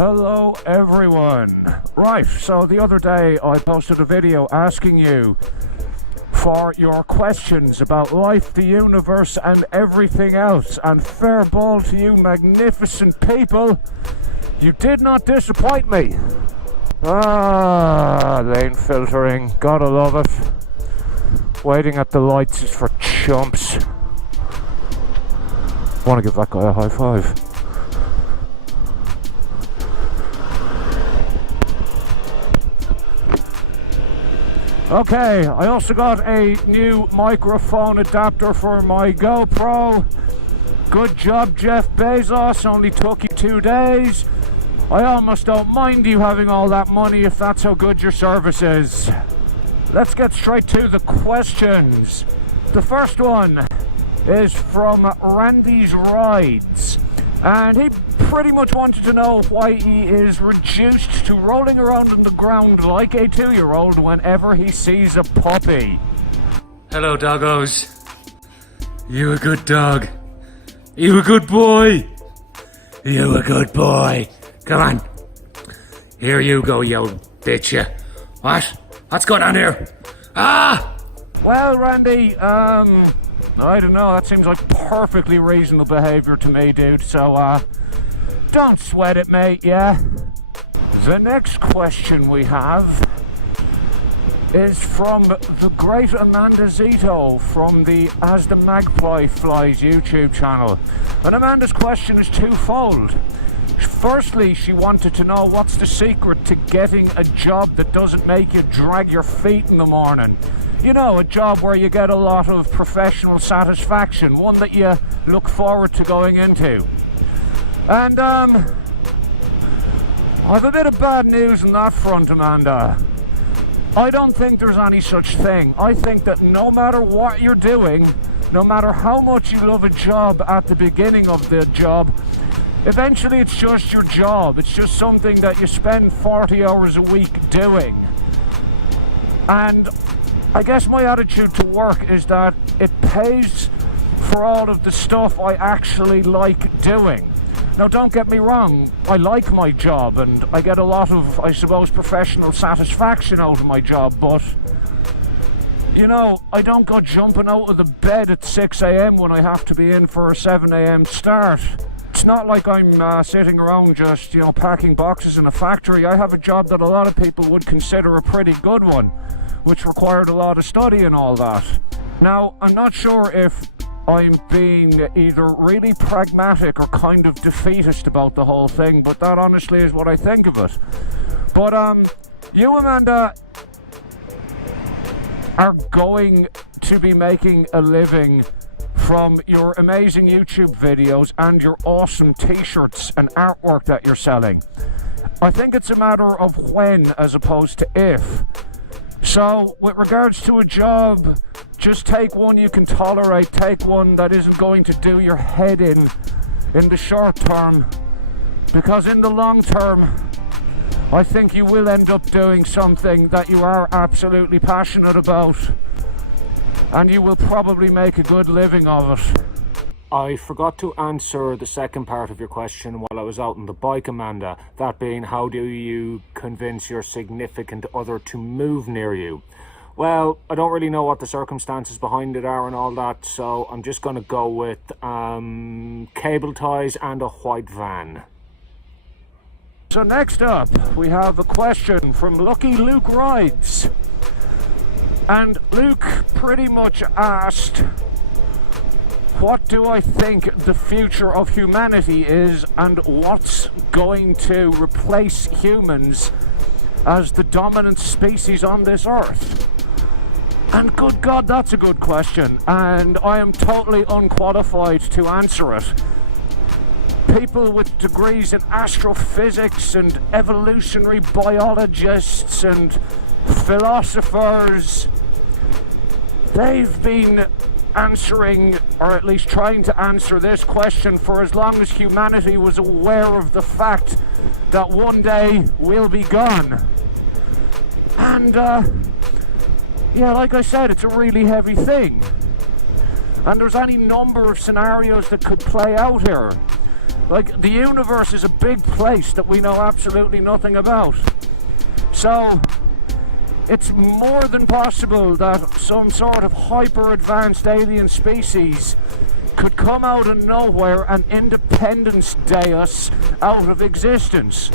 Hello everyone. Right, so the other day I posted a video asking you for your questions about life, the universe and everything else, and fair ball to you magnificent people. You did not disappoint me. Lane filtering, gotta love it. Waiting at the lights is for chumps. Want to give that guy a high five. Okay, I also got a new microphone adapter for my GoPro. Good job, Jeff Bezos, only took you 2 days. I almost don't mind you having all that money if that's how good your service is. Let's get straight to the questions. The first one is from Randy's Rides, and he pretty much wanted to know why he is reduced to rolling around on the ground like a 2-year-old whenever he sees a puppy. Hello, doggos. You a good dog? You a good boy? You a good boy? Come on. Here you go, you bitch, you. What? What's going on here? Ah! Well, Randy, I don't know, that seems like perfectly reasonable behaviour to me, dude, so, don't sweat it, mate, yeah? The next question we have is from the great Amanda Zito from the As the Magpie Flies YouTube channel. And Amanda's question is twofold. Firstly, she wanted to know what's the secret to getting a job that doesn't make you drag your feet in the morning. You know, a job where you get a lot of professional satisfaction, one that you look forward to going into. And, I have a bit of bad news on that front, Amanda. I don't think there's any such thing. I think that no matter what you're doing, no matter how much you love a job at the beginning of the job, eventually it's just your job. It's just something that you spend 40 hours a week doing. And I guess my attitude to work is that it pays for all of the stuff I actually like doing. Now, don't get me wrong, I like my job and I get a lot of, I suppose, professional satisfaction out of my job, but, you know, I don't go jumping out of the bed at 6 a.m. when I have to be in for a 7 a.m. start. It's not like I'm sitting around just, you know, packing boxes in a factory. I have a job that a lot of people would consider a pretty good one, which required a lot of study and all that. Now, I'm not sure if I'm being either really pragmatic or kind of defeatist about the whole thing, but that honestly is what I think of it. But you, Amanda, are going to be making a living from your amazing YouTube videos and your awesome t-shirts and artwork that you're selling. I think it's a matter of when as opposed to if. So, with regards to a job, just take one you can tolerate, take one that isn't going to do your head in the short term, because in the long term, I think you will end up doing something that you are absolutely passionate about, and you will probably make a good living of it. I forgot to answer the second part of your question while I was out on the bike, Amanda. That being, how do you convince your significant other to move near you? Well, I don't really know what the circumstances behind it are and all that, so I'm just going to go with cable ties and a white van. So next up, we have a question from Lucky Luke Rides. And Luke pretty much asked, what do I think the future of humanity is, and what's going to replace humans as the dominant species on this earth? And good God, that's a good question, and I am totally unqualified to answer it. People with degrees in astrophysics and evolutionary biologists and philosophers, they've been answering, or at least trying to answer this question for as long as humanity was aware of the fact that one day we'll be gone. And yeah, like I said, it's a really heavy thing, and there's any number of scenarios that could play out here. Like, the universe is a big place that we know absolutely nothing about. So, it's more than possible that some sort of hyper-advanced alien species could come out of nowhere and Independence Day us out of existence.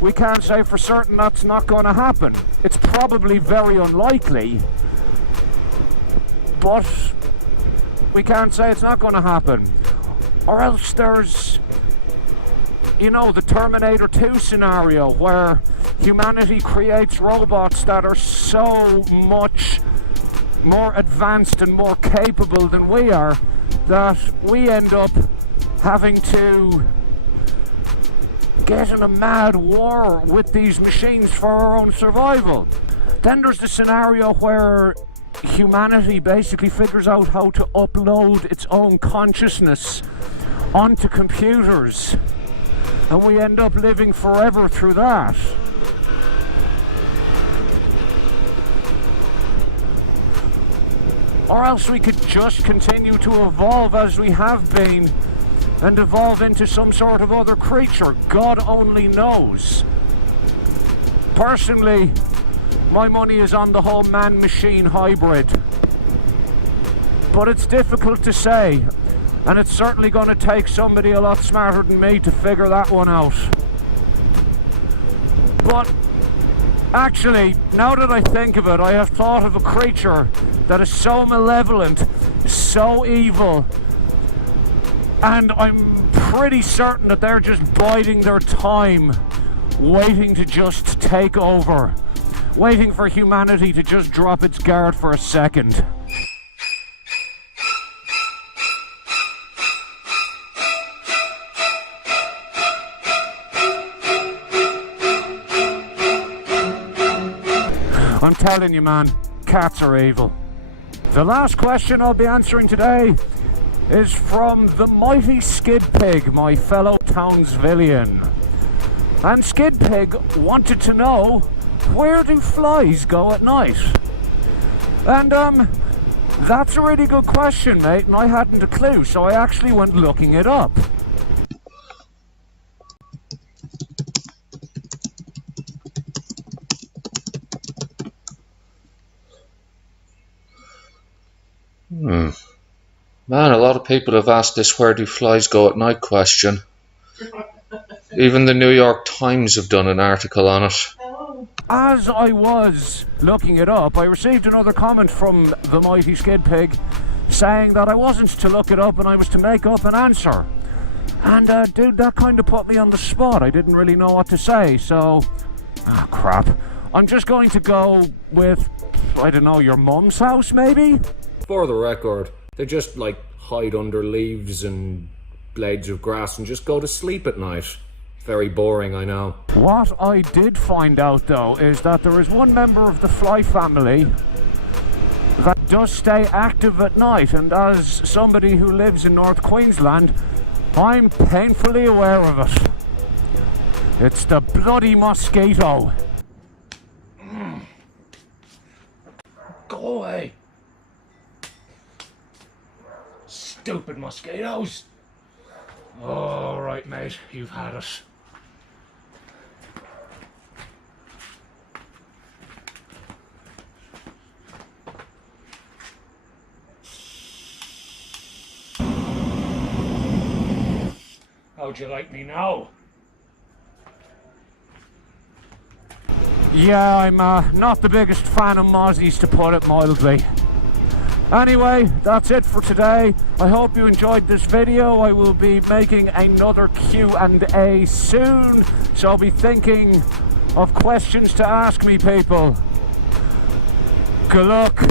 We can't say for certain that's not going to happen. It's probably very unlikely, but we can't say it's not going to happen. Or else there's, you know, the Terminator 2 scenario where humanity creates robots that are so much more advanced and more capable than we are that we end up having to get in a mad war with these machines for our own survival. Then there's the scenario where humanity basically figures out how to upload its own consciousness onto computers, and we end up living forever through that. Or else we could just continue to evolve as we have been and evolve into some sort of other creature. God only knows. Personally, my money is on the whole man-machine hybrid. But it's difficult to say, and it's certainly going to take somebody a lot smarter than me to figure that one out. But actually, now that I think of it, I have thought of a creature that is so malevolent, so evil, and I'm pretty certain that they're just biding their time, waiting to just take over, waiting for humanity to just drop its guard for a second. I'm telling you, man, cats are evil. The last question I'll be answering today is from the mighty Skid Pig, my fellow Townsvillian. And Skid Pig wanted to know, where do flies go at night? And that's a really good question, mate, and I hadn't a clue, so I actually went looking it up. Man, a lot of people have asked this where do flies go at night question. Even the New York Times have done an article on it. As I was looking it up, I received another comment from the mighty Skid Pig saying that I wasn't to look it up and I was to make up an answer. And dude, that kind of put me on the spot. I didn't really know what to say, so... ah, crap. I'm just going to go with, I don't know, your mum's house, maybe? For the record, they just, like, hide under leaves and blades of grass and just go to sleep at night. Very boring, I know. What I did find out, though, is that there is one member of the fly family that does stay active at night, and as somebody who lives in North Queensland, I'm painfully aware of it. It's the bloody mosquito. Go away. Stupid mosquitoes. All right, mate, you've had it. How'd you like me now? Yeah, I'm not the biggest fan of mozzies, to put it mildly. Anyway, that's it for today. I hope you enjoyed this video. I will be making another Q&A soon, so I'll be thinking of questions to ask me, people. Good luck.